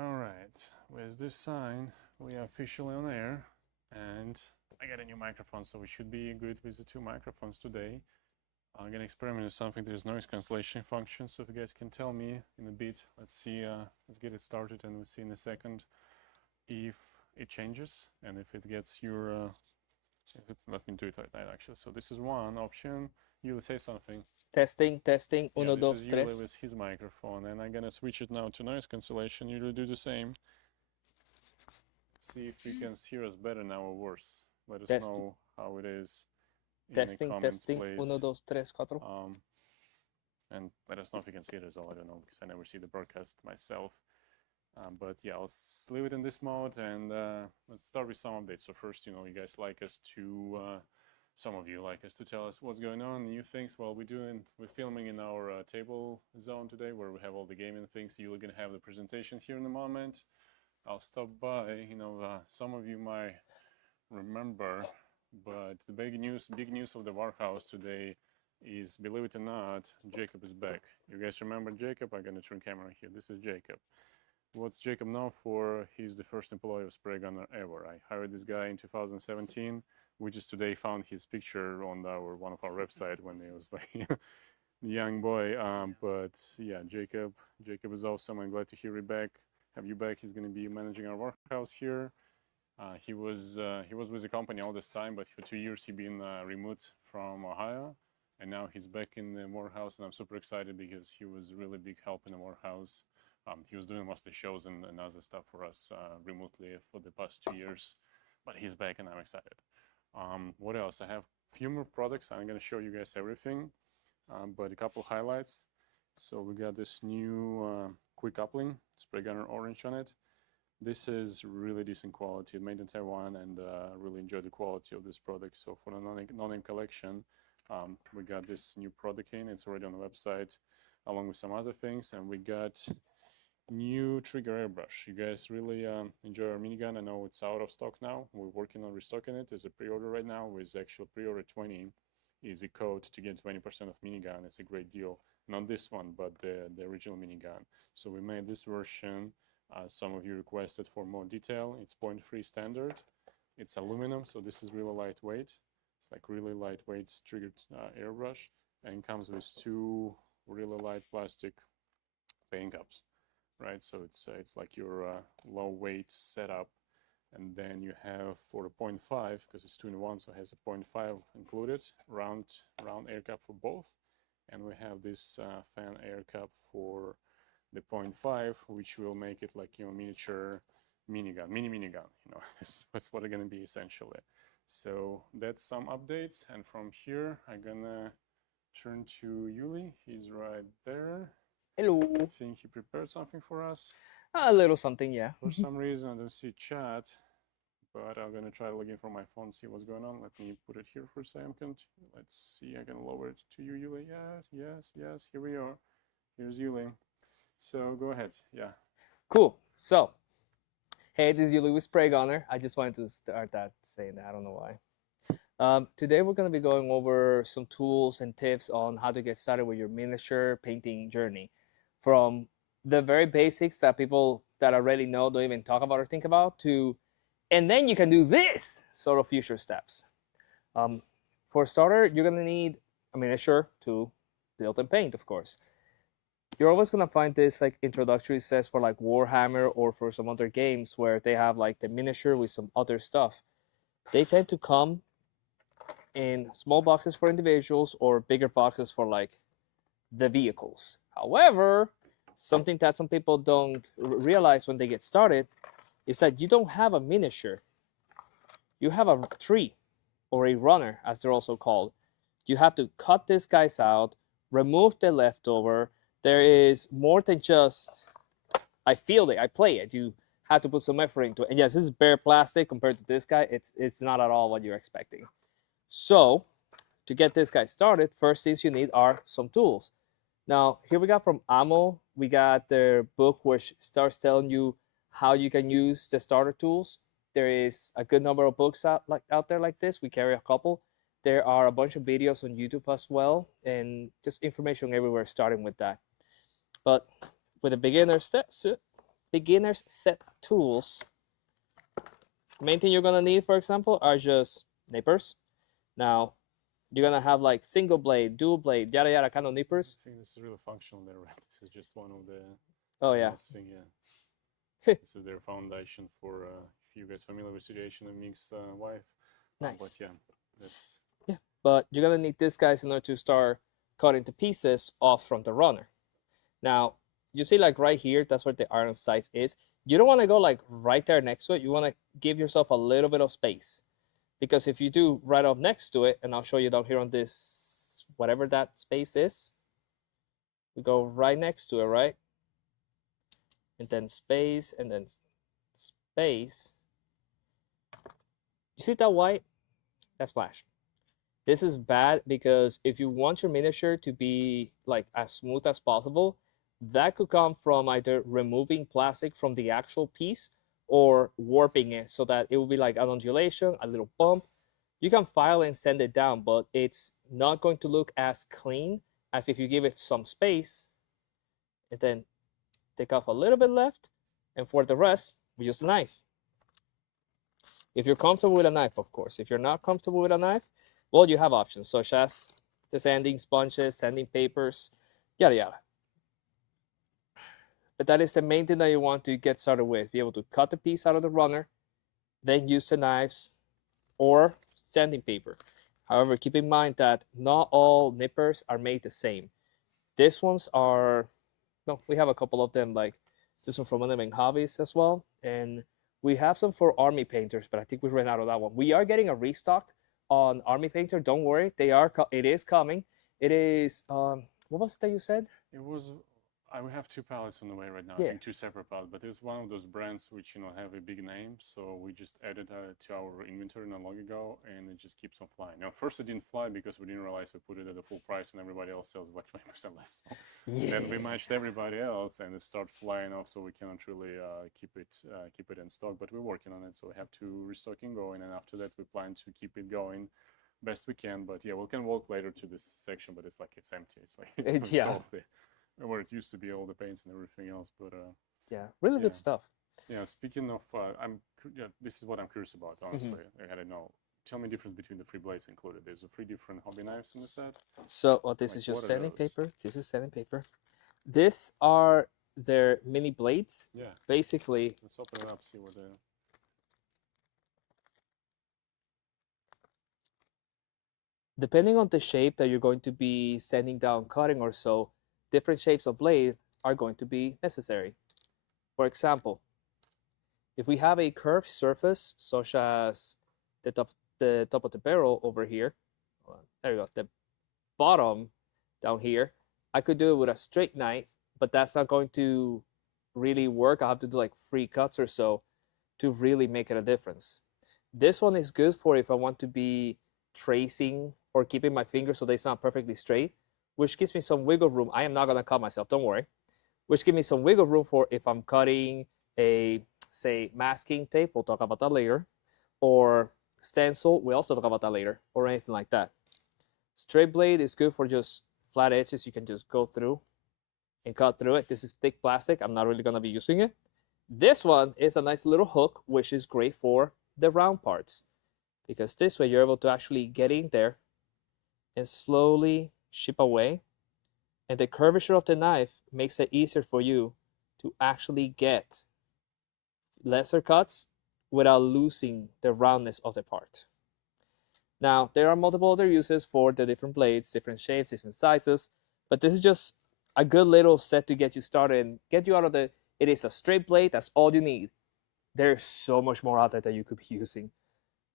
All right, with this sign, we are officially on air, and I got a new microphone, so we should be good with the two microphones today. I'm gonna experiment with something. There's noise cancellation function, so if you guys can tell me in a bit, let's see, let's get it started, and we'll see in a second if it changes and if it gets your, let me do it like that actually. So this is one option. You'll say something. Testing, testing, Yeah, uno, this dos, is Yuli tres. with his microphone, and I'm gonna switch it now to noise cancellation. You will do the same. See if you can hear us better now or worse. Let us Testing, know how it is in the testing, comments, testing, uno, please. dos, tres, cuatro. And let us know if you can see it as well. I don't know because I never see the broadcast myself. But yeah, let's leave it in this mode and let's start with some updates. So first, you guys like us to, some of you like us to tell us what's going on, new things. Well, we're filming in our table zone today where we have all the gaming things. You're gonna have the presentation here in a moment. I'll stop by. Some of you might remember, but the big news of the Warhouse today is, believe it or not, Jacob is back. You guys remember Jacob? I'm gonna turn camera here. This is Jacob. What's Jacob known for? He's the first employee of Spray Gunner ever. I hired this guy in 2017. We just today found his picture on one of our website when he was like a young boy. But yeah, Jacob is awesome. I'm glad to hear you back. Have you back? He's going to be managing our warehouse here. He was with the company all this time, but for 2 years he been remote from Ohio, and now he's back in the warehouse, and I'm super excited because he was really big help in the warehouse. He was doing most of the shows and other stuff for us remotely for the past 2 years, but he's back and I'm excited. What else? I have a few more products. I'm going to show you guys everything, but a couple highlights. So we got this new quick coupling, Spray Gunner Orange on it. This is really decent quality, made in Taiwan, and really enjoy the quality of this product. So for the non-name collection, we got this new product in. It's already on the website, along with some other things, and we got new trigger airbrush. You guys really enjoy our minigun. I know it's out of stock now. We're working on restocking it. There's a pre-order right now with actual pre-order 20 is a code to get 20% of minigun. It's a great deal. Not this one, but the original minigun. So we made this version. Some of you requested for more detail. It's 0.3 standard. It's aluminum, so this is really lightweight. It's like really lightweight triggered airbrush, and comes with two really light plastic paint cups. Right, so it's like your low weight setup, and then you have for the 0.5, because it's 2-in-1, so it has a 0.5 included, round air cap for both, and we have this fan air cap for the 0.5, which will make it like miniature minigun, mini minigun. That's what it's gonna be essentially. So that's some updates, and from here I'm gonna turn to Yuli. He's right there. Hello. I think he prepared something for us. A little something, yeah. For some reason, I don't see chat, but I'm gonna try to log in from my phone, see what's going on. Let me put it here for a second. Let's see. I can lower it to you, Yuli. Yes. Here we are. Here's Yuli. So go ahead. Yeah. Cool. So, hey, this is Yuli with Spray Gunner. I just wanted to start that saying that. I don't know why. Today we're going to be going over some tools and tips on how to get started with your miniature painting journey, from the very basics that people that already know don't even talk about or think about, to, and then you can do this sort of future steps. For a starter, you're going to need a miniature to build and paint, of course. You're always going to find this like introductory sets for like Warhammer or for some other games where they have like the miniature with some other stuff. They tend to come in small boxes for individuals or bigger boxes for like the vehicles. However, something that some people don't realize when they get started is that you don't have a miniature. You have a tree, or a runner as they're also called. You have to cut these guys out, remove the leftover. There is more than just I feel it, I play it. You have to put some effort into it. And yes, this is bare plastic compared to this guy. It's not at all what you're expecting. So to get this guy started, first things you need are some tools. Now here we got from Ammo, we got their book which starts telling you how you can use the starter tools. There is a good number of books out there like this. We carry a couple. There are a bunch of videos on YouTube as well, and just information everywhere starting with that. But with the beginner steps, beginners set tools, main thing you're gonna need, for example, are just nippers. Now, you're gonna have like single blade, dual blade, yada yada kind of nippers. I think this is really functional there, right? This is just one of the Oh yeah. last thing, yeah. This is their foundation for, if you guys familiar with Situation and Mink's wife. But Nice. yeah, that's Yeah, but you're gonna need this guys in order to start cutting the pieces off from the runner. Now, you see like right here, that's where the iron sights is. You don't want to go like right there next to it. You want to give yourself a little bit of space, because if you do right up next to it, and I'll show you down here on this, whatever that space is, we go right next to it, right? And then space, and then space. You see that white? That's splash. This is bad because if you want your miniature to be like as smooth as possible, that could come from either removing plastic from the actual piece or warping it so that it will be like an undulation, a little bump. You can file and send it down, but it's not going to look as clean as if you give it some space and then take off a little bit left, and for the rest, we use the knife. If you're comfortable with a knife, of course. If you're not comfortable with a knife, well, you have options such as the sanding sponges, sanding papers, yada yada. But that is the main thing that you want to get started with. Be able to cut the piece out of the runner, then use the knives or sanding paper. However, keep in mind that not all nippers are made the same. These ones are, no, we have a couple of them, like this one from Element Hobbies as well. And we have some for Army Painters, but I think we ran out of that one. We are getting a restock on Army Painter. Don't worry, it is coming. It is, what was it that you said? it was. I will have two palettes on the way right now. Yeah. I think two separate palettes, but it's one of those brands which have a big name. So we just added to our inventory not long ago, and it just keeps on flying. Now, first it didn't fly because we didn't realize we put it at the full price, and everybody else sells like 20% less. Yeah. Then we matched everybody else, and it started flying off. So we cannot really keep it in stock, but we're working on it. So we have to restocking going, and after that we plan to keep it going best we can. But yeah, we can walk later to this section, but it's like it's empty. It's like it's Yeah. off the where it used to be, all the paints and everything else. But Yeah, really Yeah. good stuff. yeah, speaking of, this is what I'm curious about, honestly. I don't know. Tell me the difference between the three blades included. There's 3 different hobby knives in the set. So, this Like, is just what are sanding those? paper. This is sanding paper. These are their mini blades. Yeah, Basically, let's open it up, see what the. depending on the shape that you're going to be sanding down, cutting or so, different shapes of blade are going to be necessary. For example, if we have a curved surface, such as the top of the barrel over here, there you go, the bottom down here, I could do it with a straight knife, but that's not going to really work. I have to do like 3 cuts or so to really make it a difference. This one is good for if I want to be tracing or keeping my fingers so they sound perfectly straight, which gives me some wiggle room. I am not gonna cut myself, don't worry. Which gives me some wiggle room for if I'm cutting a, say, masking tape, we'll talk about that later, or stencil, we'll also talk about that later, or anything like that. Straight blade is good for just flat edges. You can just go through and cut through it. This is thick plastic. I'm not really gonna be using it. This one is a nice little hook, which is great for the round parts, because this way you're able to actually get in there and slowly chip away. And the curvature of the knife makes it easier for you to actually get lesser cuts without losing the roundness of the part. Now, there are multiple other uses for the different blades, different shapes, different sizes, but this is just a good little set to get you started and get you out of the, it is a straight blade, that's all you need. There's so much more out there that you could be using.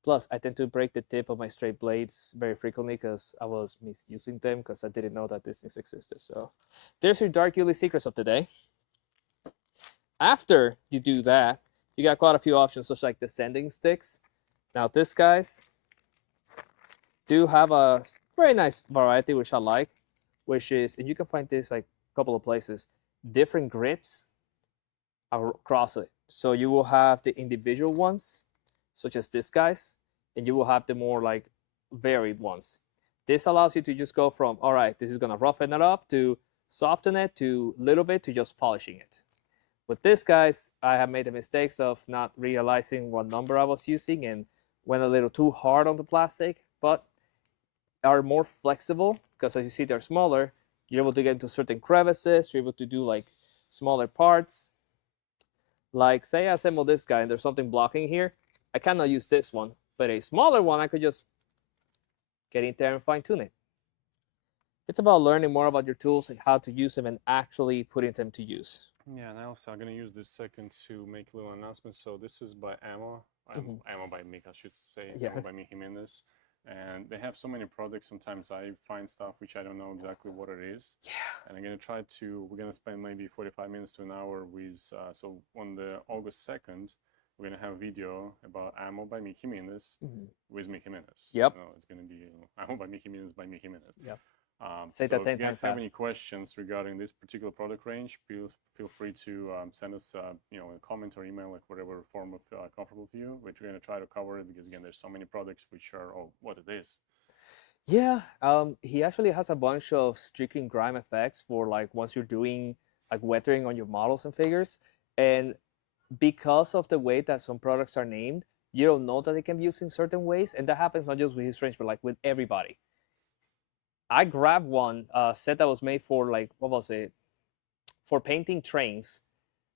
Plus, I tend to break the tip of my straight blades very frequently because I was misusing them because I didn't know that these things existed. So there's your Dark Yuli secrets of the day. After you do that, you got quite a few options, such like the sanding sticks. Now, these guys do have a very nice variety, which I like, which is, and you can find this like a couple of places, different grips across it. So you will have the individual ones, such as these guys, and you will have the more like varied ones. This allows you to just go from, all right, this is gonna roughen it up, to soften it, to little bit, to just polishing it With this, guys, I have made the mistakes of not realizing what number I was using and went a little too hard on the plastic, but are more flexible because as you see, they're smaller. You're able to get into certain crevices. You're able to do like smaller parts. Like say I assemble this guy and there's something blocking here. I cannot use this one, but a smaller one, I could just get in there and fine tune it. It's about learning more about your tools and how to use them and actually putting them to use. Yeah, and also I'm gonna use this second to make a little announcement. So this is by Ammo, Ammo by Mick, I should say, Yeah. Ammo by Mick Jimenez. And they have so many products. Sometimes I find stuff which I don't know exactly what it is. Yeah. And I'm gonna try to. We're gonna spend maybe 45 minutes to an hour with. So on the August 2nd, we're gonna have a video about Ammo by Mick Jimenez with Mick Jimenez. Yep. You know, it's gonna be Ammo by Mick Jimenez by Mick Jimenez. Yep. So Say that 10 if you guys times have fast. any questions regarding this particular product range, feel free to send us you know, a comment or email, like whatever form of comfortable to you. We're going to try to cover it because again, there's so many products which are what it is. Yeah, he actually has a bunch of streaking grime effects for like once you're doing like weathering on your models and figures. And because of the way that some products are named, you don't know that they can be used in certain ways. And that happens not just with his range, but like with everybody. I grabbed one set that was made for like, what was it? For painting trains,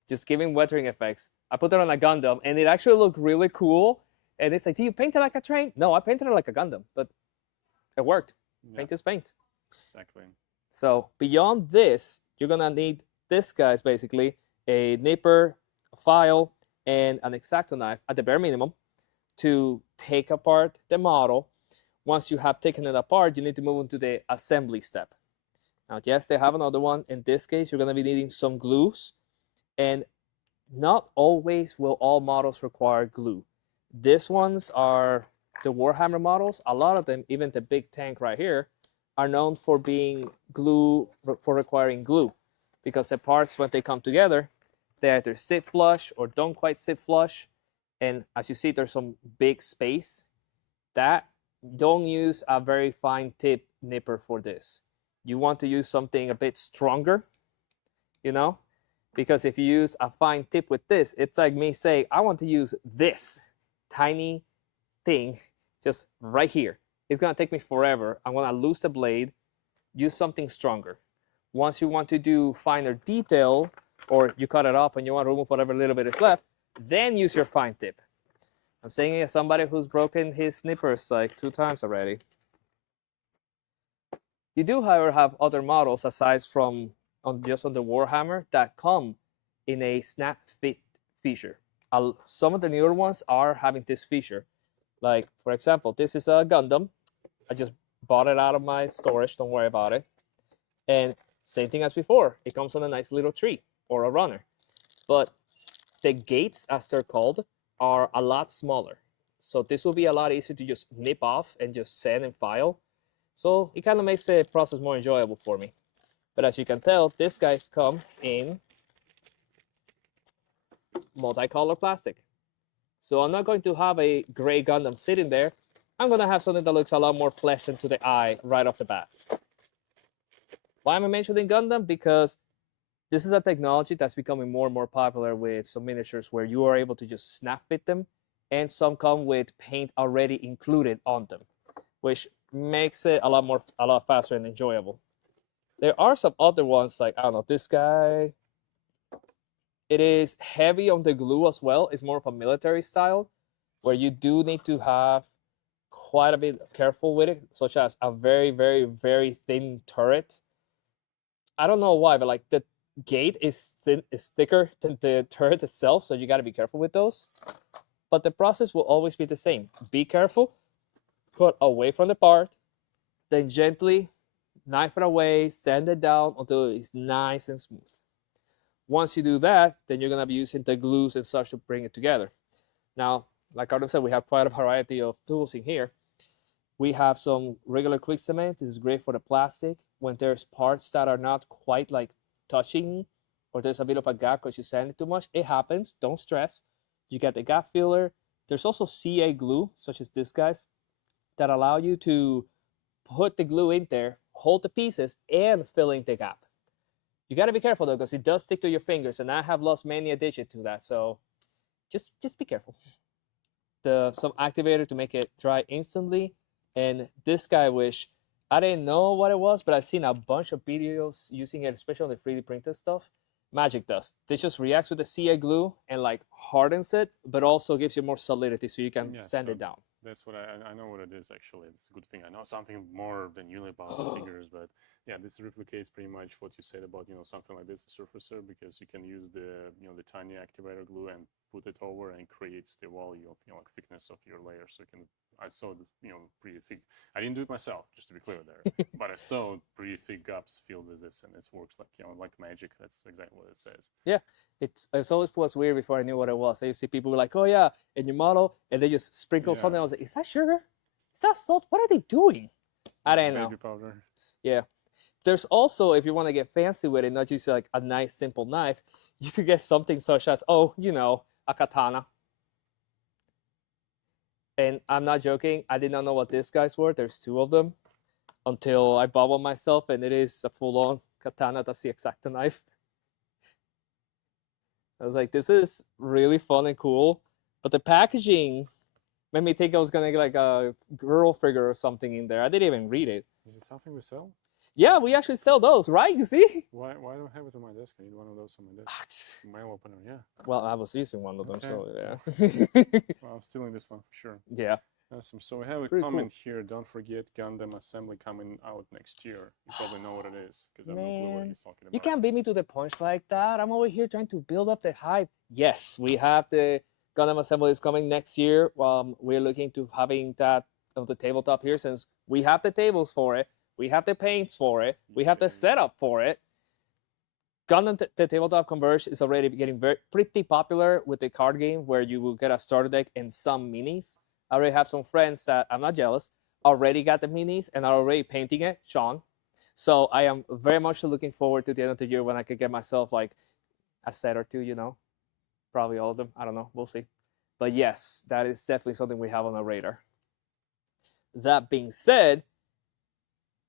just giving weathering effects. I put it on a Gundam and it actually looked really cool. And it's like, do you paint it like a train? No, I painted it like a Gundam, but it worked. Yeah, Paint is paint. exactly. So beyond this, you're gonna need this, guys, basically a nipper, a file, and an X-Acto knife at the bare minimum to take apart the model. Once you have taken it apart, you need to move into the assembly step. Now, yes, they have another one. In this case, you're gonna be needing some glues, and not always will all models require glue. These ones are the Warhammer models. A lot of them, even the big tank right here, are known for being requiring glue, because the parts, when they come together, they either sit flush or don't quite sit flush. And as you see, there's some big space. Don't use a very fine tip nipper for this. You want to use something a bit stronger, you know, because if you use a fine tip with this, it's like me saying, I want to use this tiny thing just right here. It's gonna take me forever. I'm gonna lose the blade. Use something stronger. Once you want to do finer detail, or you cut it off and you want to remove whatever little bit is left, then use your fine tip. I'm saying it as somebody who's broken his nippers like 2 times already. You do, however, have other models aside from just on the Warhammer that come in a snap fit feature. Some of the newer ones are having this feature. Like, for example, this is a Gundam. I just bought it out of my storage, don't worry about it. And same thing as before, it comes on a nice little tree or a runner. But the gates, as they're called, are a lot smaller. So this will be a lot easier to just nip off and just sand and file. So it kind of makes the process more enjoyable for me. But as you can tell, these guys come in multicolor plastic. So I'm not going to have a gray Gundam sitting there. I'm going to have something that looks a lot more pleasant to the eye right off the bat. Why am I mentioning Gundam? Because this is a technology that's becoming more and more popular with some miniatures where you are able to just snap fit them, and some come with paint already included on them, which makes it a lot faster and enjoyable. There are some other ones, like, I don't know, this guy. It is heavy on the glue as well. It's more of a military style, where you do need to have quite a bit careful with it, such as a very, very, very thin turret. I don't know why, but like the gate is thicker than the turret itself, so you got to be careful with those. But the process will always be the same. Be careful, cut away from the part, then gently knife it away, sand it down until it's nice and smooth. Once you do that, then you're going to be using the glues and such to bring it together. Now, like Artem said, we have quite a variety of tools in here. We have some regular quick cement. This is great for the plastic. When there's parts that are not quite like touching, or there's a bit of a gap because you sand it too much, it happens. Don't stress. You get the gap filler. There's also CA glue, such as this guys, that allow you to put the glue in there, hold the pieces, and fill in the gap. You got to be careful though, because it does stick to your fingers, and I have lost many a digit to that. So just be careful. Some activator to make it dry instantly, and this guy, which I didn't know what it was, but I've seen a bunch of videos using it, especially on the 3D printed stuff. Magic Dust. This just reacts with the CA glue and like hardens it, but also gives you more solidity so you can Yeah, sand so it down. That's what I know what it is actually. It's a good thing. I know something more than you about the figures, but yeah, this replicates pretty much what you said about something like this, the surfacer, because you can use the the tiny activator glue and put it over and creates the volume of like thickness of your layer. So you can I saw the pretty thick. I didn't do it myself, just to be clear there, but I saw pretty thick gaps filled with this, and it works like like magic. That's exactly what it says. Yeah, it's always was weird before I knew what it was. I used to see people like, oh yeah, in your model, and they just sprinkle something. I was like, is that sugar? Is that salt? What are they doing? I didn't know. Baby powder. Yeah. There's also, if you want to get fancy with it, not just like a nice simple knife, you could get something such as, a katana. And I'm not joking, I did not know what these guys were. There's two of them until I bought one myself, and it is a full-on katana. That's the X-Acto knife. I was like, this is really fun and cool, but the packaging made me think I was gonna get like a girl figure or something in there. I didn't even read it. Is it something we sell? Yeah, we actually sell those, right? You see? Why don't I have it on my desk? I need one of those on my desk. Mail opener, yeah. Well, I was using one of them, Okay. so yeah. Well, I'm stealing this one for sure. Yeah. Awesome. So we have a Pretty comment here. Don't forget Gundam Assembly coming out next year. You probably know what it is because I have no clue what Man, he's talking about. you can't beat me to the punch like that. I'm over here trying to build up the hype. Yes, we have the Gundam Assembly is coming next year. We're looking to having that on the tabletop here, since we have the tables for it, we have the paints for it, we have the setup for it. Gundam the Tabletop Converge is already getting pretty popular with the card game, where you will get a starter deck and some minis. I already have some friends that, I'm not jealous, already got the minis and are already painting it, Sean. So I am very much looking forward to the end of the year when I could get myself like a set or two, probably all of them. I don't know, we'll see. But yes, that is definitely something we have on our radar. That being said,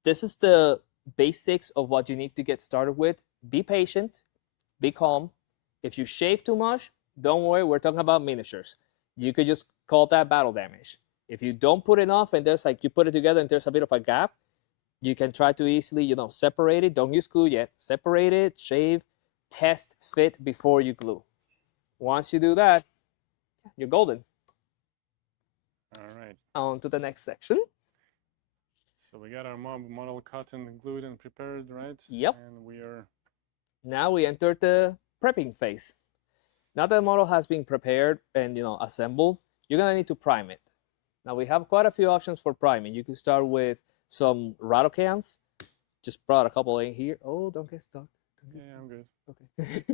this is the basics of what you need to get started with. Be patient, be calm. If you shave too much, don't worry, we're talking about miniatures. You could just call that battle damage. If you don't put enough and there's like, you put it together and there's a bit of a gap, you can try to easily, separate it. Don't use glue yet. Separate it, shave, test, fit before you glue. Once you do that, you're golden. All right. On to the next section. So we got our model cut and glued and prepared, right? Yep. And we are... Now we enter the prepping phase. Now that the model has been prepared and assembled, you're gonna need to prime it. Now we have quite a few options for priming. You can start with some rattle cans. Just brought a couple in here. Oh, don't get stuck. I'm good. Okay.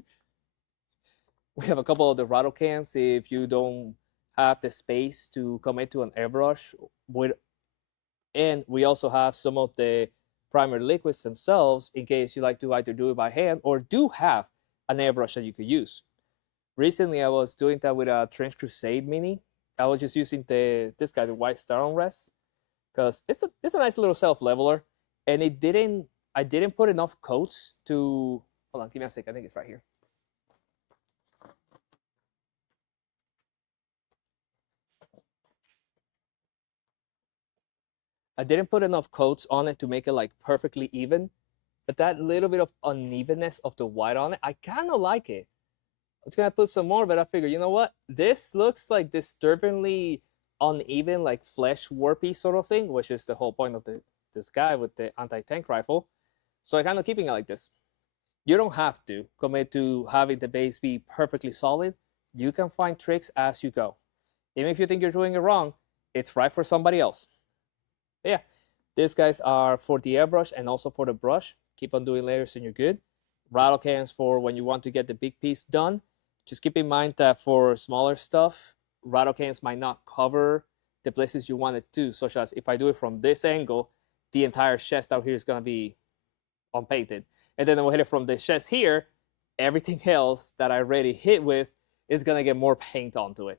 We have a couple of the rattle cans if you don't have the space to commit to an airbrush. And we also have some of the primer liquids themselves in case you like to either do it by hand or do have an airbrush that you could use. Recently, I was doing that with a Trench Crusade Mini. I was just using this guy, the White Star on Res, because it's a nice little self-leveler, and I didn't put enough coats to, hold on, give me a sec, I think it's right here. I didn't put enough coats on it to make it like perfectly even, but that little bit of unevenness of the white on it, I kind of like it. I was gonna put some more, but I figured, you know what? This looks like disturbingly uneven, like flesh warpy sort of thing, which is the whole point of this guy with the anti-tank rifle. So I kind of keeping it like this. You don't have to commit to having the base be perfectly solid. You can find tricks as you go. Even if you think you're doing it wrong, it's right for somebody else. But yeah, these guys are for the airbrush and also for the brush. Keep on doing layers and you're good. Rattle cans for when you want to get the big piece done. Just keep in mind that for smaller stuff, rattle cans might not cover the places you want it to, such as if I do it from this angle, the entire chest out here is going to be unpainted. And then when I hit it from the chest here, everything else that I already hit with is going to get more paint onto it.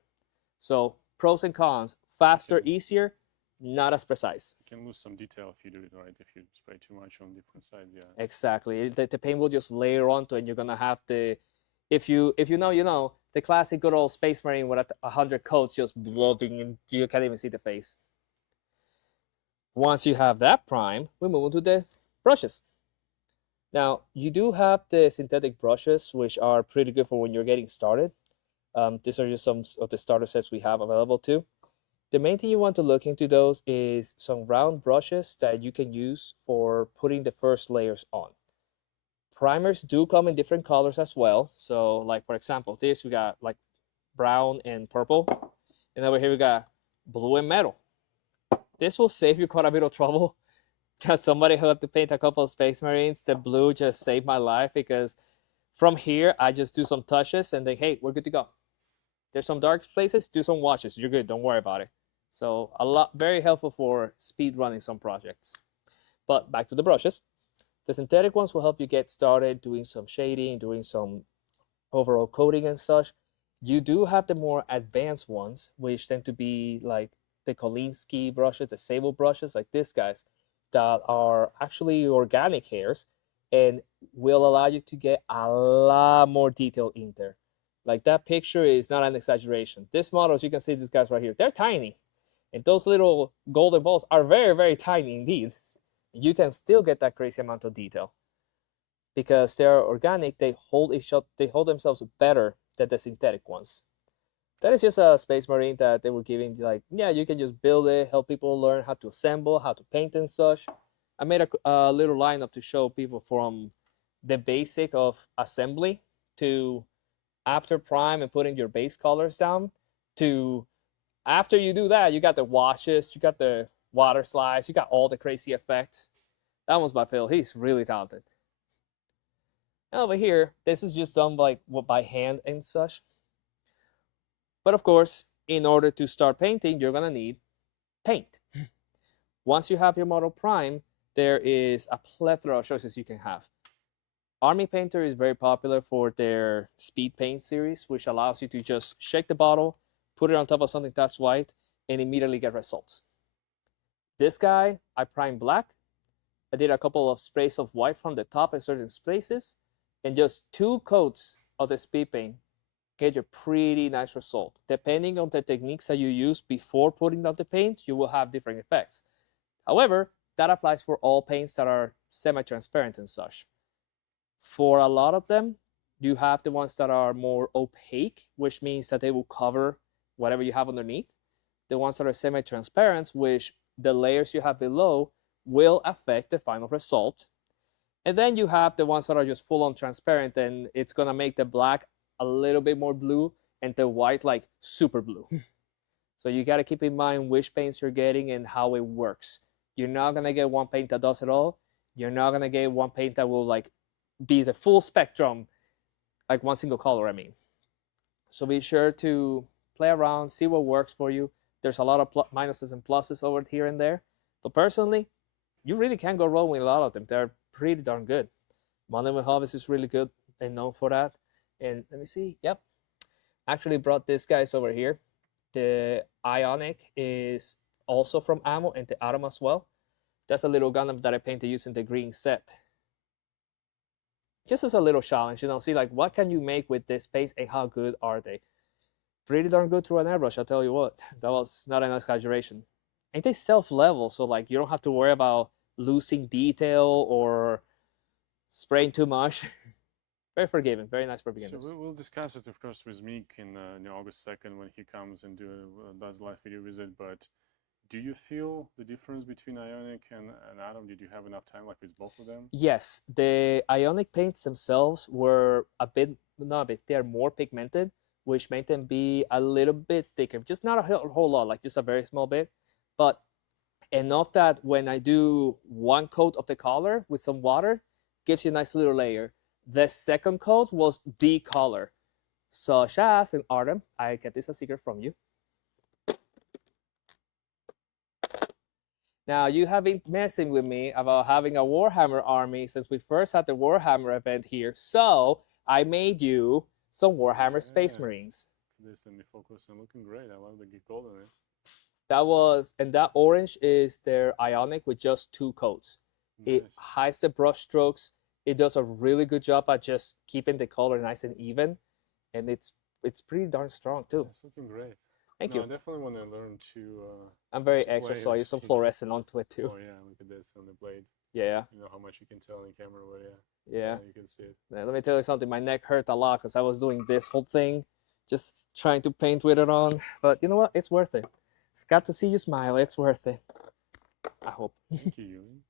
So pros and cons, faster, easier. not as precise. You can lose some detail if you do it right, if you spray too much on different sides, yeah. Exactly. The paint will just layer onto it, and you're gonna have to, if you know, you know, the classic good old Space Marine with 100 coats just bloating and you can't even see the face. Once you have that prime, we move on to the brushes. Now, you do have the synthetic brushes, which are pretty good for when you're getting started. These are just some of the starter sets we have available too. The main thing you want to look into those is some round brushes that you can use for putting the first layers on. Primers do come in different colors as well. So like, for example, this we got like brown and purple. And over here we got blue and metal. This will save you quite a bit of trouble. Just somebody who had to paint a couple of Space Marines, the blue just saved my life because from here, I just do some touches and then, hey, we're good to go. There's some dark places, do some washes. You're good, don't worry about it. So very helpful for speed running some projects. But back to the brushes. The synthetic ones will help you get started doing some shading, doing some overall coating and such. You do have the more advanced ones, which tend to be like the Kolinsky brushes, the Sable brushes, like these guys, that are actually organic hairs and will allow you to get a lot more detail in there. Like that picture is not an exaggeration. This model, as you can see, these guys right here, they're tiny. And those little golden balls are very, very tiny indeed. You can still get that crazy amount of detail. Because they're organic, they hold themselves better than the synthetic ones. That is just a Space Marine that they were giving, like, yeah, you can just build it, help people learn how to assemble, how to paint and such. I made a little lineup to show people from the basic of assembly to after prime and putting your base colors down to after you do that, you got the washes, you got the water slides, you got all the crazy effects. That one's by Phil. He's really talented. And over here, this is just done like by hand and such. But of course, in order to start painting, you're gonna need paint. Once you have your model prime, there is a plethora of choices you can have. Army Painter is very popular for their speed paint series, which allows you to just shake the bottle, put it on top of something that's white, and immediately get results. This guy, I primed black. I did a couple of sprays of white from the top in certain places, and just 2 coats of the speed paint get you a pretty nice result. Depending on the techniques that you use before putting down the paint, you will have different effects. However, that applies for all paints that are semi-transparent and such. For a lot of them, you have the ones that are more opaque, which means that they will cover whatever you have underneath. The ones that are semi-transparent, which the layers you have below will affect the final result. And then you have the ones that are just full-on transparent, and it's gonna make the black a little bit more blue and the white like super blue. So you got to keep in mind which paints you're getting and how it works. You're not gonna get one paint that does it all. You're not gonna get one paint that will like be the full spectrum, like one single color, I mean. So be sure to play around, see what works for you. There's a lot of minuses and pluses over here and there. But personally, you really can't go wrong with a lot of them. They're pretty darn good. Monument Harvest is really good and known for that. And let me see, yep. Actually brought these guys over here. The Ionic is also from Ammo and the Atom as well. That's a little Gundam that I painted using the green set. Just as a little challenge, you know, see like what can you make with this paint and how good are they? Pretty darn good through an airbrush, I'll tell you what. That was not an exaggeration. And they self-level, so like you don't have to worry about losing detail or spraying too much. Very forgiving, very nice for beginners. So we'll discuss it, of course, with Meek in August 2nd when he comes and does live video visit. But do you feel the difference between Ionic and Atom? Did you have enough time, like with both of them? Yes, the Ionic paints themselves were not a bit, they're more pigmented, which made them be a little bit thicker. Just not a whole lot, like just a very small bit, but enough that when I do one coat of the color with some water, gives you a nice little layer. The second coat was the color, such as in Artem. I get this a secret from you. Now, you have been messing with me about having a Warhammer army since we first had the Warhammer event here. So I made you some Warhammer Space Marines. This, let me focus on looking great. I love the gold on it. And that orange is their Ionic with just 2 coats. It Nice. hides the brush strokes. It does a really good job at just keeping the color nice and even, and it's pretty darn strong too. It's looking great. Thank No, I you. definitely want to learn to I'm very to extra, play so I it. use some Yeah. fluorescent onto it too. Oh yeah, look at this on the blade. Yeah, You know how much you can tell in camera, but yeah. you can see it. Let me tell you something. My neck hurt a lot because I was doing this whole thing, just trying to paint with it on. But you know what? It's worth it. It's got to see you smile. It's worth it. I hope. Thank you, Yuli.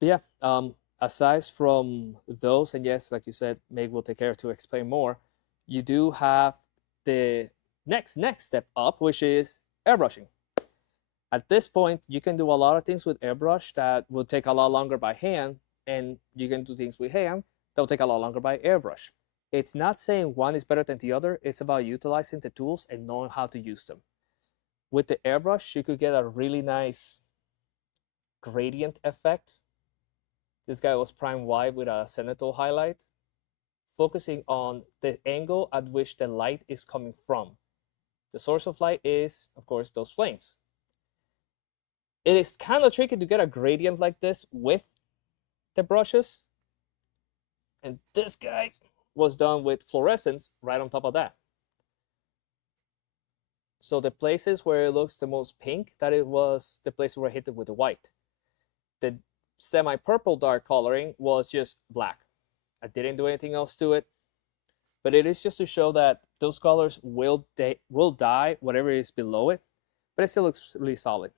But yeah, aside from those, and yes, like you said, Meg will take care to explain more. You do have the next step up, which is airbrushing. At this point, you can do a lot of things with airbrush that will take a lot longer by hand, and you can do things with hand that will take a lot longer by airbrush. It's not saying one is better than the other. It's about utilizing the tools and knowing how to use them. With the airbrush, you could get a really nice gradient effect. This guy was prime white with a zenithal highlight, focusing on the angle at which the light is coming from. The source of light is, of course, those flames. It is kind of tricky to get a gradient like this with the brushes. And this guy was done with fluorescence right on top of that. So the places where it looks the most pink, that it was the places where I hit it with the white. The semi-purple dark coloring was just black. I didn't do anything else to it. But it is just to show that those colors will dye whatever is below it, but it still looks really solid.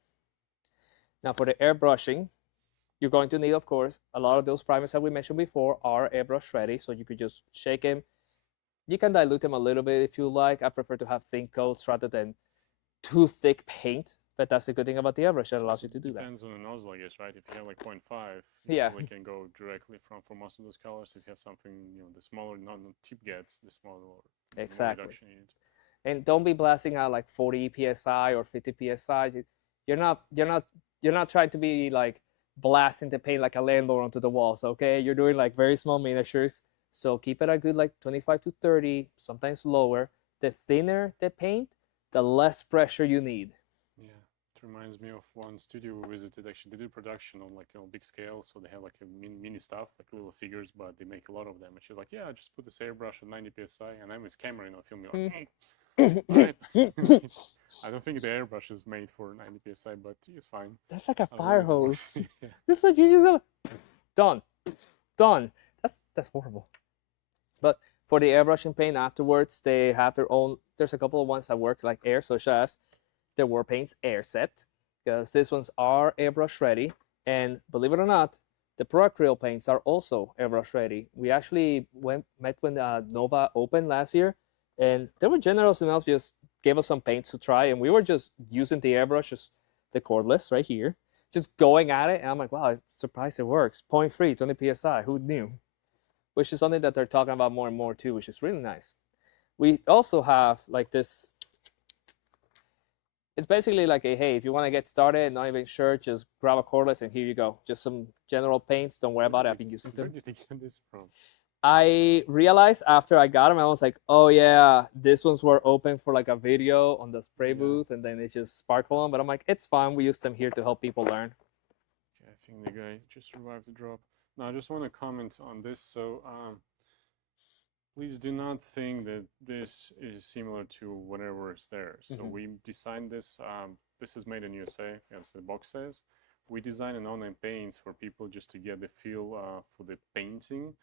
Now for the airbrushing, you're going to need, of course, a lot of those primers that we mentioned before are airbrush ready, so you could just shake them. You can dilute them a little bit if you like. I prefer to have thin coats rather than too thick paint, but that's the good thing about the airbrush that allows you to do that. Depends on the nozzle, I guess, right? If you have like 0.5, Yeah. you can go directly for most of those colors. If you have something, the smaller tip gets, the smaller Exactly. reduction you need. And don't be blasting out like 40 psi or 50 psi. You're not trying to be like blasting the paint like a landlord onto the walls. Okay, you're doing like very small miniatures. So keep it a good like 25 to 30, sometimes lower. The thinner the paint, the less pressure you need. Yeah, it reminds me of one studio we visited. Actually, they do production on like big scale, so they have like a mini stuff, like little figures, but they make a lot of them. And she's like, "Yeah, just put this airbrush at 90 psi," and I'm with camera, filming like. Right. I don't think the airbrush is made for 90 psi, but it's fine. That's like a fire hose. Yeah. This is like you just done. That's horrible. But for the airbrushing paint afterwards, they have their own. There's a couple of ones that work like air, such as the War Paints Air Set, because these ones are airbrush ready. And believe it or not, the Pro Acryl paints are also airbrush ready. We actually met when Nova opened last year, and they were generous enough to just give us some paints to try, and we were just using the airbrushes, the cordless right here, just going at it, and I'm like, wow, I'm surprised it works. 0.3, 20 psi, who knew? Which is something that they're talking about more and more too, which is really nice. We also have like this. It's basically like a, hey, if you want to get started, not even sure, just grab a cordless and here you go. Just some general paints. Don't worry about it. I've been using them. Where did you get this from? I realized after I got them, I was like, oh yeah, these ones were open for like a video on the spray booth, and then it just sparkled on. But I'm like, it's fine. We use them here to help people learn. Okay, I think the guy just survived the drop. Now, I just want to comment on this. So, please do not think that this is similar to whatever is there. So we designed this. This is made in USA, as the box says. We designed an online paints for people just to get the feel for the painting.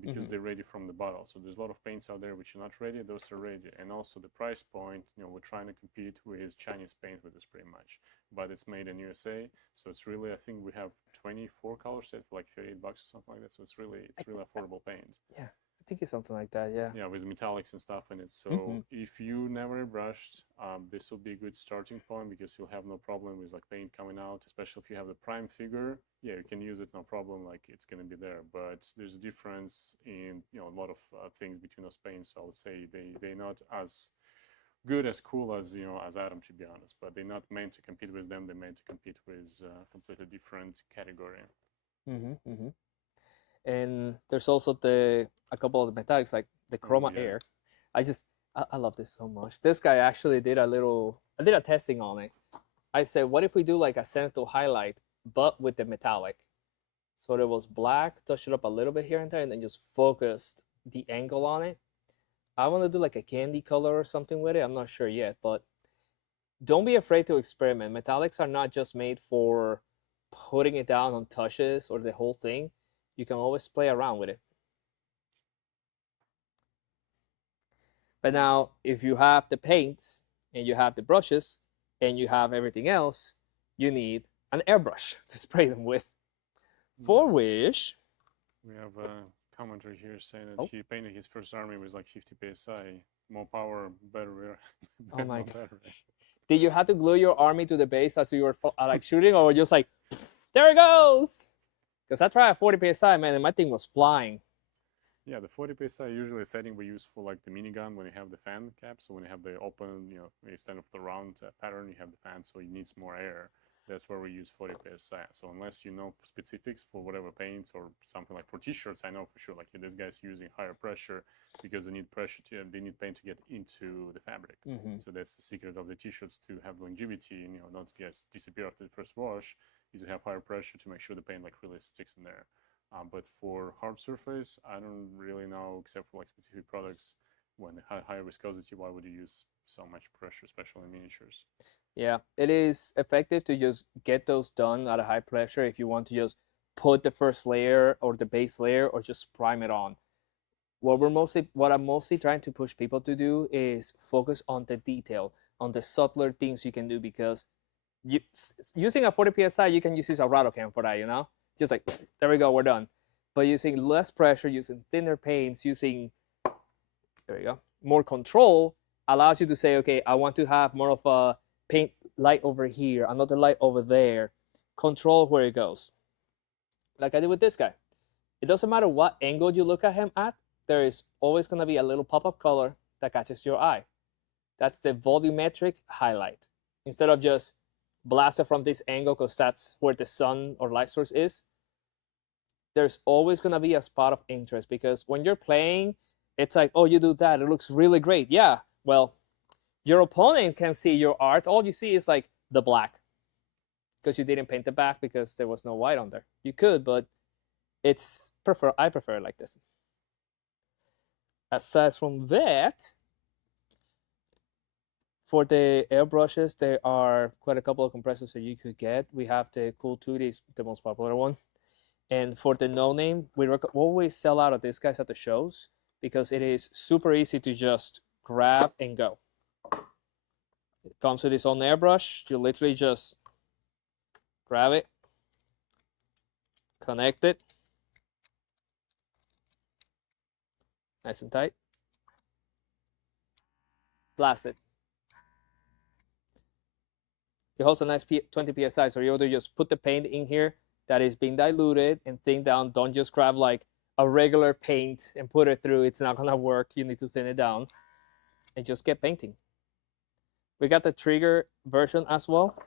Because they're ready from the bottle. So there's a lot of paints out there which are not ready, those are ready. And also the price point, we're trying to compete with Chinese paint with this pretty much. But it's made in USA, so it's really, I think we have 24 color set for like $38 or something like that. So it's really affordable paint. Yeah, I think it's something like that, yeah. Yeah, with metallics and stuff in it. So if you never brushed, this will be a good starting point because you'll have no problem with like paint coming out, especially if you have the prime figure. Yeah, you can use it, no problem, like it's gonna be there. But there's a difference in a lot of things between those paints. So I would say they're not as good as cool as as Atom, to be honest. But they're not meant to compete with them. They're meant to compete with a completely different category. And there's also a couple of the metallics like the Chroma Air. I love this so much. This guy actually did I did a testing on it. I said, what if we do like a center highlight, but with the metallic? So it was black, touched it up a little bit here and there, and then just focused the angle on it. I want to do like a candy color or something with it. I'm not sure yet, but don't be afraid to experiment. Metallics are not just made for putting it down on touches or the whole thing. You can always play around with it. But now, if you have the paints and you have the brushes and you have everything else, you need an airbrush to spray them with. For which we have a commentary here saying that Oh. he painted his first army with like 50 psi, more power, better. Oh my more God. battery. did you have to glue your army to the base as you were like shooting, or just like, there it goes? Because I tried a 40 psi, man, and my thing was flying. Yeah, the 40 psi usually a setting we use for like the minigun when you have the fan cap. So when you have the open, instead of the round pattern, you have the fan, so it needs more air. That's where we use 40 psi. So unless you know specifics for whatever paints or something like for t-shirts, I know for sure like this guy's using higher pressure because they need they need paint to get into the fabric. So that's the secret of the t-shirts, to have longevity and don't just disappear after the first wash. Is to have higher pressure to make sure the paint like really sticks in there. But for hard surface, I don't really know, except for like specific products, when high viscosity, why would you use so much pressure, especially in miniatures? Yeah, it is effective to just get those done at a high pressure if you want to just put the first layer or the base layer or just prime it on. What I'm mostly trying to push people to do is focus on the detail, on the subtler things you can do, because using a 40 psi, you can use a rattle can for that, just like, there we go, we're done. But using less pressure, using thinner paints, using, there we go, more control allows you to say, okay, I want to have more of a paint light over here, another light over there, control where it goes. Like I did with this guy. It doesn't matter what angle you look at him at, there is always going to be a little pop of color that catches your eye. That's the volumetric highlight. Instead of just blasted from this angle because that's where the sun or light source is, there's always going to be a spot of interest, because when you're playing, it's like, oh, you do that, it looks really great. Yeah, well, your opponent can see your art. All you see is like the black because you didn't paint the back because there was no white on there. You could, but I prefer it like this. Aside from that, for the airbrushes, there are quite a couple of compressors that you could get. We have the Cool 2D, is the most popular one. And for the no name, we always sell out of these guys at the shows because it is super easy to just grab and go. It comes with its own airbrush. You literally just grab it, connect it, nice and tight, blast it. It holds a nice 20 psi, so you're able to just put the paint in here that is being diluted and thin down. Don't just grab like a regular paint and put it through. It's not gonna work. You need to thin it down and just get painting. We got the trigger version as well,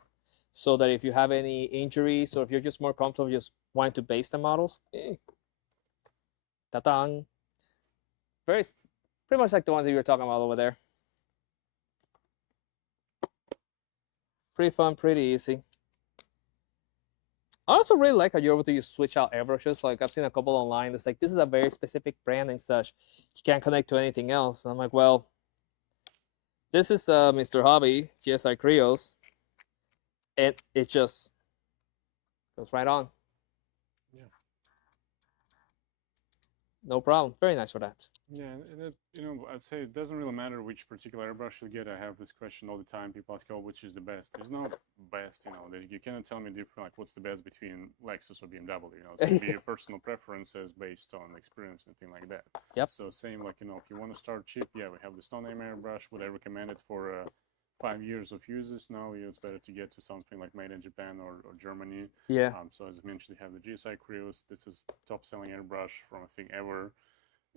so that if you have any injuries or if you're just more comfortable just wanting to base the models, ta-dang. Pretty much like the ones that you were talking about over there. Pretty fun, pretty easy. I also really like how you're able to just switch out airbrushes. Like I've seen a couple online that's like, this is a very specific brand and such. You can't connect to anything else. And I'm like, well, this is Mr. Hobby GSI Krios, and it just goes right on. Yeah. No problem. Very nice for that. Yeah, and I'd say it doesn't really matter which particular airbrush you get. I have this question all the time. People ask, oh, which is the best? There's no best, you cannot tell me different, like what's the best between Lexus or BMW. It's going to be your personal preferences based on experience and thing like that. Yep. So same like, if you want to start cheap, yeah, we have the Stone Aim airbrush. Would I recommend it for 5 years of uses? No, it's better to get to something like made in Japan or Germany. Yeah. So as I mentioned, you have the GSI Krios. This is top selling airbrush from I think ever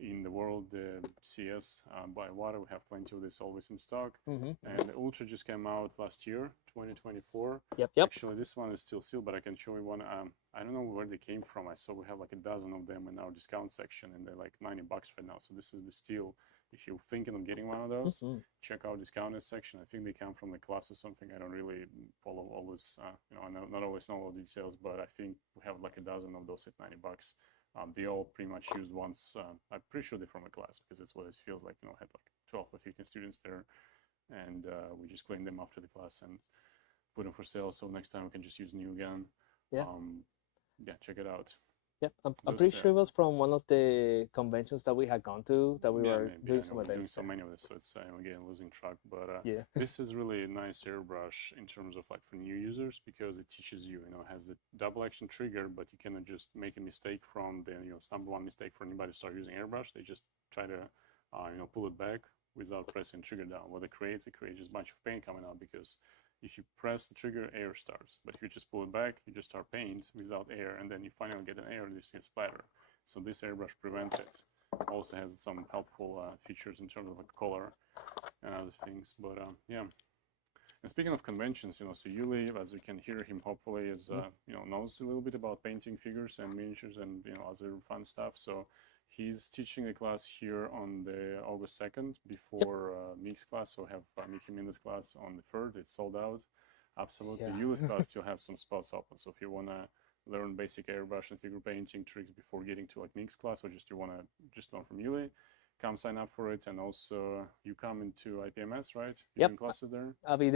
in the world. The CS by Water, we have plenty of this always in stock. And the Ultra just came out last year, 2024. Yep. Actually, this one is still sealed, but I can show you one. I don't know where they came from. I saw we have like a dozen of them in our discount section, and they're like $90 right now. So this is the steel if you're thinking of getting one of those, Mhm. check out discounted section. I think they come from the class or something. I don't really follow always, I not always know all the details, but I think we have like a dozen of those at $90. They all pretty much used once. I'm pretty sure they're from a class because it's what it feels like. Had like 12 or 15 students there, and we just cleaned them after the class and put them for sale. So next time we can just use new again. Yeah. Yeah, check it out. Yep, I'm Those, pretty sure it was from one of the conventions that we had gone to that we yeah, were maybe. doing I know some we're doing events so there. many of this, so it's again losing track. But Yeah. this is really a nice airbrush in terms of like for new users because it teaches you, has the double action trigger, but you cannot just make a mistake from the, it's number one mistake for anybody to start using airbrush. They just try to, pull it back without pressing trigger down. What it creates just a bunch of paint coming out because if you press the trigger, air starts. But if you just pull it back, you just start paint without air, and then you finally get an air and you see a splatter. So this airbrush prevents it. Also has some helpful features in terms of like color and other things. But yeah. And speaking of conventions, so Yuli, as you can hear him, hopefully is knows a little bit about painting figures and miniatures and other fun stuff. So he's teaching a class here on the August 2nd before Meek's class. So have meet him in this class on the 3rd. It's sold out. Absolutely. Yeah. Yuli's class still have some spots open. So if you wanna learn basic airbrush and figure painting tricks before getting to like Meek's class, or just you wanna just learn from Yuli, come sign up for it. And also you come into IPMS, right? You're Yep. doing classes there. I'll be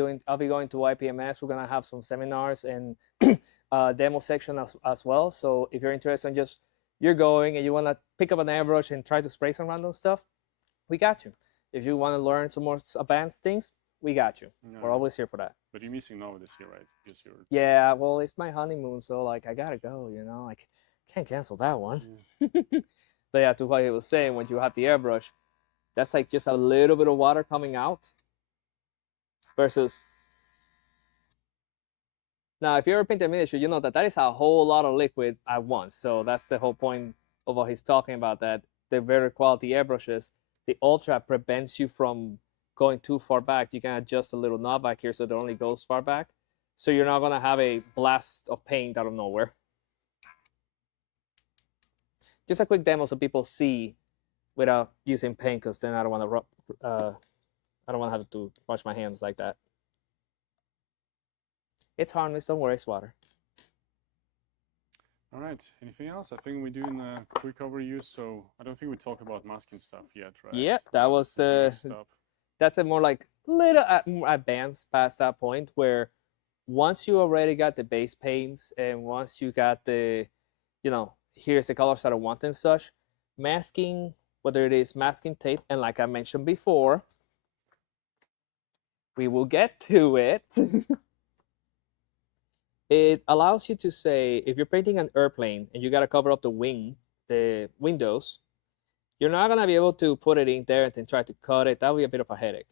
going to IPMS. We're gonna have some seminars and demo section as well. So if you're interested in just you're going and you wanna pick up an airbrush and try to spray some random stuff, we got you. If you wanna learn some more advanced things, we got you. No, We're always here for that. But you're missing Nova this year, right? Because you're Yeah, well, it's my honeymoon, so like I gotta go. I can't cancel that one. But yeah, to what he was saying, when you have the airbrush, that's like just a little bit of water coming out versus now if you ever paint a miniature, you know that is a whole lot of liquid at once. So that's the whole point of what he's talking about, that the better quality airbrushes, the ultra prevents you from going too far back. You can adjust a little knob back here so it only goes far back. So you're not gonna have a blast of paint out of nowhere. Just a quick demo so people see without using paint, because then I don't want to have to wash my hands like that. It's harmless, don't worry, it's water. All right. Anything else? I think we're doing a quick overview, so I don't think we talk about masking stuff yet, right? Yeah, that was that's a more like little more advanced past that point, where once you already got the base paints and once you got the, here's the colors that I want and such, masking, whether it is masking tape, and like I mentioned before, we will get to it. It allows you to say, if you're painting an airplane and you got to cover up the windows, you're not going to be able to put it in there and then try to cut it. That would be a bit of a headache.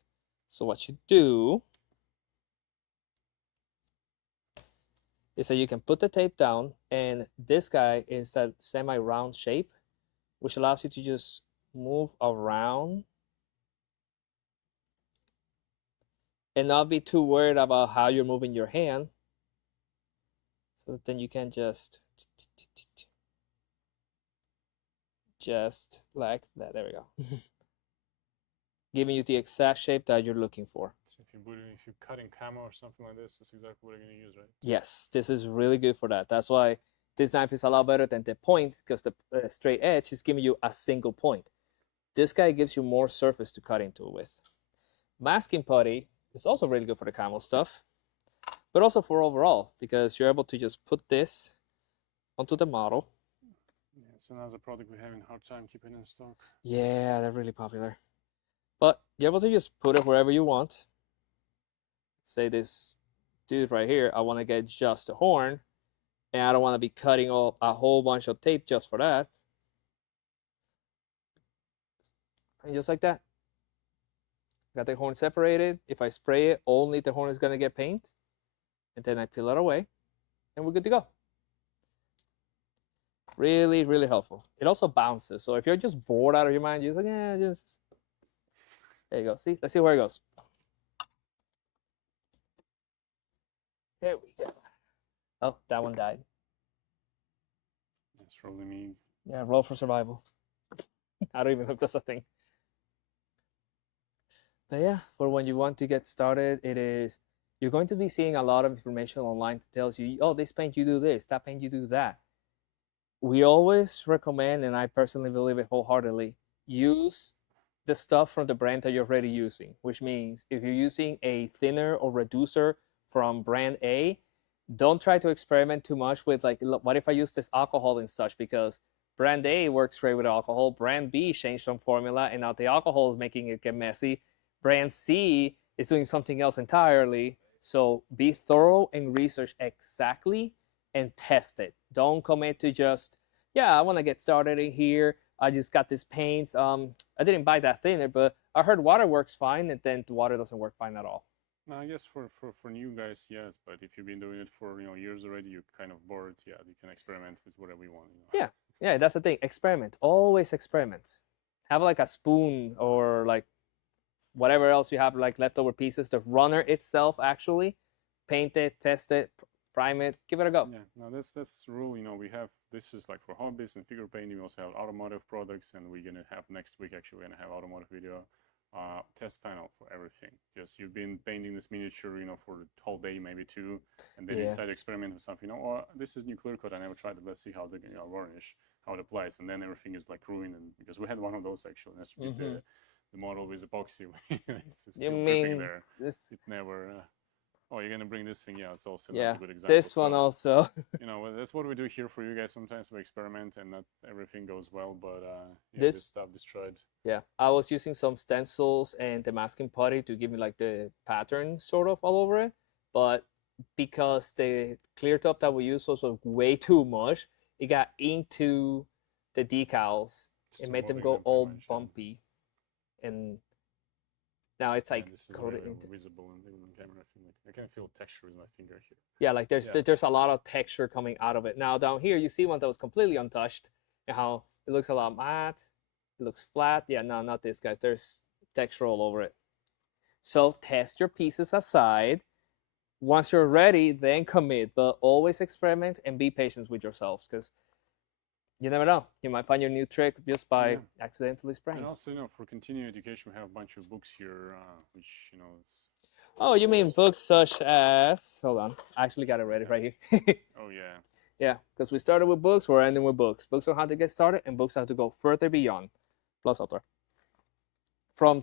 So what you do is that you can put the tape down, and this guy is a semi-round shape, which allows you to just move around and not be too worried about how you're moving your hand. So then you can just like that. There we go. Giving you the exact shape that you're looking for. So if you're cutting camo or something like this, that's exactly what you're going to use, right? Yes, this is really good for that. That's why this knife is a lot better than the point, because the straight edge is giving you a single point. This guy gives you more surface to cut into with. Masking putty is also really good for the camo stuff, but also for overall, because you're able to just put this onto the model. Yeah, it's another product we're having a hard time keeping in stock. Yeah, they're really popular. But you're able to just put it wherever you want. Say this dude right here, I want to get just a horn, and I don't want to be cutting a whole bunch of tape just for that. And just like that. Got the horn separated. If I spray it, only the horn is going to get paint. And then I peel it away, and we're good to go. Really, really helpful. It also bounces. So if you're just bored out of your mind, you're like, yeah, just... There you go. See? Let's see where it goes. There we go. Oh, that one died. It's rolling me. Yeah, roll for survival. I don't even know if that's a thing. But yeah, for when you want to get started, you're going to be seeing a lot of information online that tells you, oh, this paint you do this, that paint you do that. We always recommend, and I personally believe it wholeheartedly, use the stuff from the brand that you're already using, which means if you're using a thinner or reducer from brand A, don't try to experiment too much with like, what if I use this alcohol and such? Because brand A works great with alcohol, brand B changed some formula, and now the alcohol is making it get messy. Brand C is doing something else entirely. So be thorough and research exactly and test it. Don't commit to just, yeah, I want to get started in here. I just got these paints. I didn't buy that thinner, but I heard water works fine, and then the water doesn't work fine at all. No, I guess for new guys, yes, but if you've been doing it for years already, you're kind of bored. Yeah, you can experiment with whatever you want. Yeah, yeah, that's the thing. Experiment. Always experiment. Have like a spoon or like whatever else you have, like leftover pieces. The runner itself, actually, paint it, test it, prime it, give it a go. Yeah, no, that's rule. We have this is like for hobbies and figure painting. We also have automotive products, and we're gonna have next week actually we're gonna have automotive video test panel for everything. Just you've been painting this miniature, for the whole day, maybe two, and then you Yeah. decide to experiment with something. Oh, this is new clear coat. I never tried it. Let's see how the varnish, how it applies, and then everything is like ruined. And because we had one of those actually, that's with the model with epoxy, it's You still dripping mean there. this? It never. Oh, you're gonna bring this thing? Yeah, it's also Yeah, that's a good example. this one So, also. that's what we do here for you guys. Sometimes we experiment and not everything goes well, but yeah, This- this stuff destroyed. Yeah, I was using some stencils and the masking putty to give me like the pattern sort of all over it, but because the clear top that we used was way too much, it got into the decals. Just It made them moving go pretty all much, yeah. bumpy, and now it's Yeah, like this is coated very into. visible in the camera. I can feel texture with my finger here. Yeah, like Yeah. there's a lot of texture coming out of it. Now down here you see one that was completely untouched, and how it looks a lot matte. It looks flat. Yeah, no, not this guy. There's texture all over it. So test your pieces aside. Once you're ready, then commit. But always experiment and be patient with yourselves, because you never know. You might find your new trick just by Yeah. accidentally spraying. And also, for continuing education, we have a bunch of books here, which it's. Oh, you mean books such as? Hold on, I actually got it ready right here. Oh yeah. Yeah, because we started with books, we're ending with books. Books on how to get started, and books how to go further beyond. Plus author. From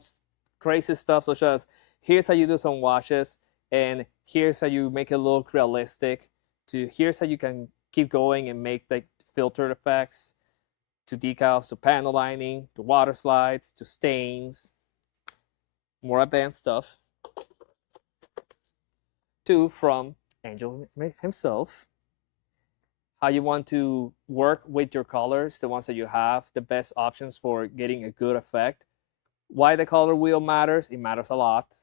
crazy stuff such as here's how you do some washes, and here's how you make it look realistic, to here's how you can keep going and make like filtered effects, to decals, to panel lining, to water slides, to stains, more advanced stuff, to from Angel himself, how you want to work with your colors, the ones that you have, the best options for getting a good effect, why the color wheel matters, it matters a lot,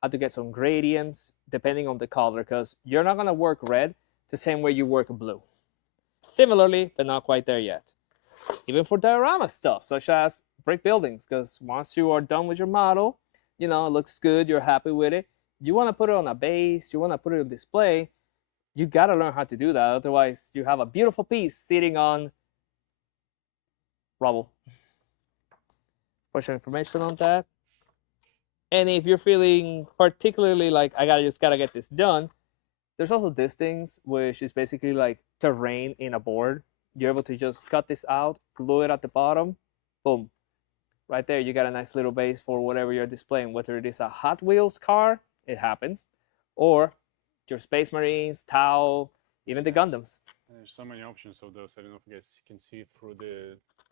how to get some gradients depending on the color, because you're not going to work red the same way you work blue. Similarly, but not quite there yet. Even for diorama stuff, such as brick buildings, because once you are done with your model, it looks good, you're happy with it, you want to put it on a base, you want to put it on display, you got to learn how to do that. Otherwise, you have a beautiful piece sitting on rubble. For some information on that. And if you're feeling particularly like, I just gotta get this done, there's also these things, which is basically like terrain in a board. You're able to just cut this out, glue it at the bottom, boom. Right there, you got a nice little base for whatever you're displaying, whether it is a Hot Wheels car, it happens, or your Space Marines, Tau, even the Gundams. There's so many options of those. I don't know if you guys can see through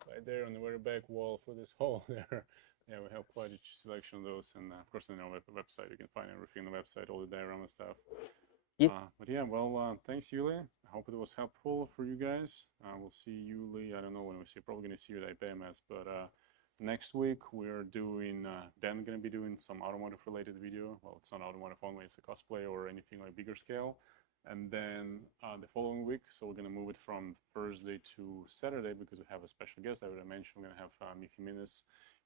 right there on the very back wall through this hole there. Yeah, we have quite a selection of those, and of course on our website you can find everything on the website, all the diorama stuff. Yeah. But yeah, well, thanks, Yuli. I hope it was helpful for you guys. We'll see Yuli. I don't know when we see. Probably gonna see you at IPMS, but next week we're doing. Dan gonna be doing some automotive related video. Well, it's not automotive only. It's a cosplay or anything like bigger scale. And then the following week, so we're gonna move it from Thursday to Saturday because we have a special guest. I already mentioned we're gonna have Mickey Minnis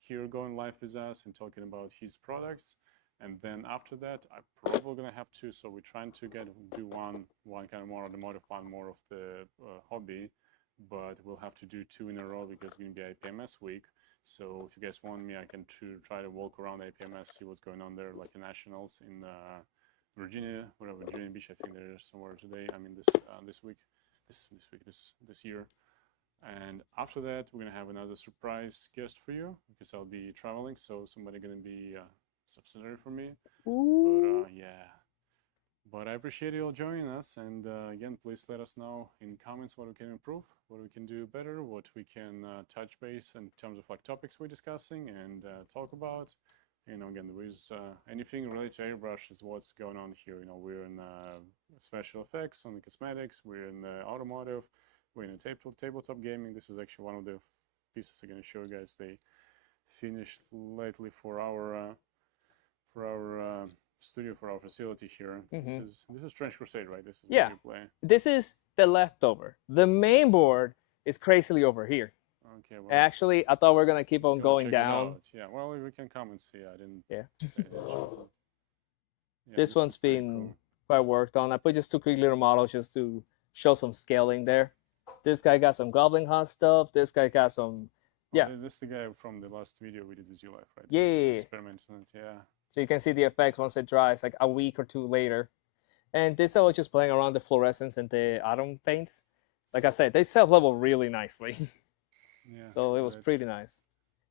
here going live with us and talking about his products. And then after that, I'm probably gonna have two. So we're trying to do one kind of more automotive, one more of the hobby, but we'll have to do two in a row because it's gonna be IPMS week. So if you guys want me, I can try to walk around APMS, see what's going on there, like in nationals in Virginia, whatever, Virginia Beach. I think they're somewhere today. I mean this year. And after that, we're gonna have another surprise guest for you because I'll be traveling, so somebody gonna be subsidiary for me. Ooh. But yeah. But I appreciate you all joining us, and again, please let us know in comments what we can improve, what we can do better, what we can touch base in terms of like topics we're discussing and talk about. You know, again, there is anything related to airbrush is what's going on here. You know, we're in special effects on the cosmetics, we're in automotive, we're in tabletop gaming. This is actually one of the pieces I'm going to show you guys. They finished lately for our studio, for our facility here. This is Trench Crusade, right? This is Yeah. what you play. This is the leftover. The main board is crazily over here. Okay. Well, Actually, I thought we are gonna keep on gotta going check it down. out. Yeah. Well, we can come and see. I didn't. Yeah. Pay attention. Yeah, This one's is pretty been cool. quite worked on. I put just two quick little models just to show some scaling there. This guy got some Goblin Hunt stuff. This guy got some. Yeah. This is the guy from the last video we did with you live, right? Yeah. Experiment on it. Yeah. So you can see the effect once it dries, like a week or two later. And this I was just playing around the fluorescence and the atom paints. Like I said, they self-level really nicely. Yeah. So it was pretty nice.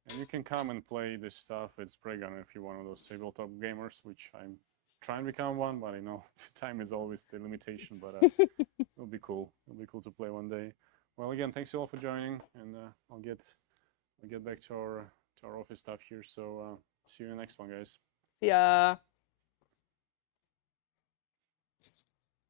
And you can come and play this stuff at Spraygunner if you're one of those tabletop gamers, which I'm trying to become one, but I know time is always the limitation. But it'll be cool. It'll be cool to play one day. Well, again, thanks you all for joining, and I'll get back to our office stuff here. So see you in the next one, guys. See ya.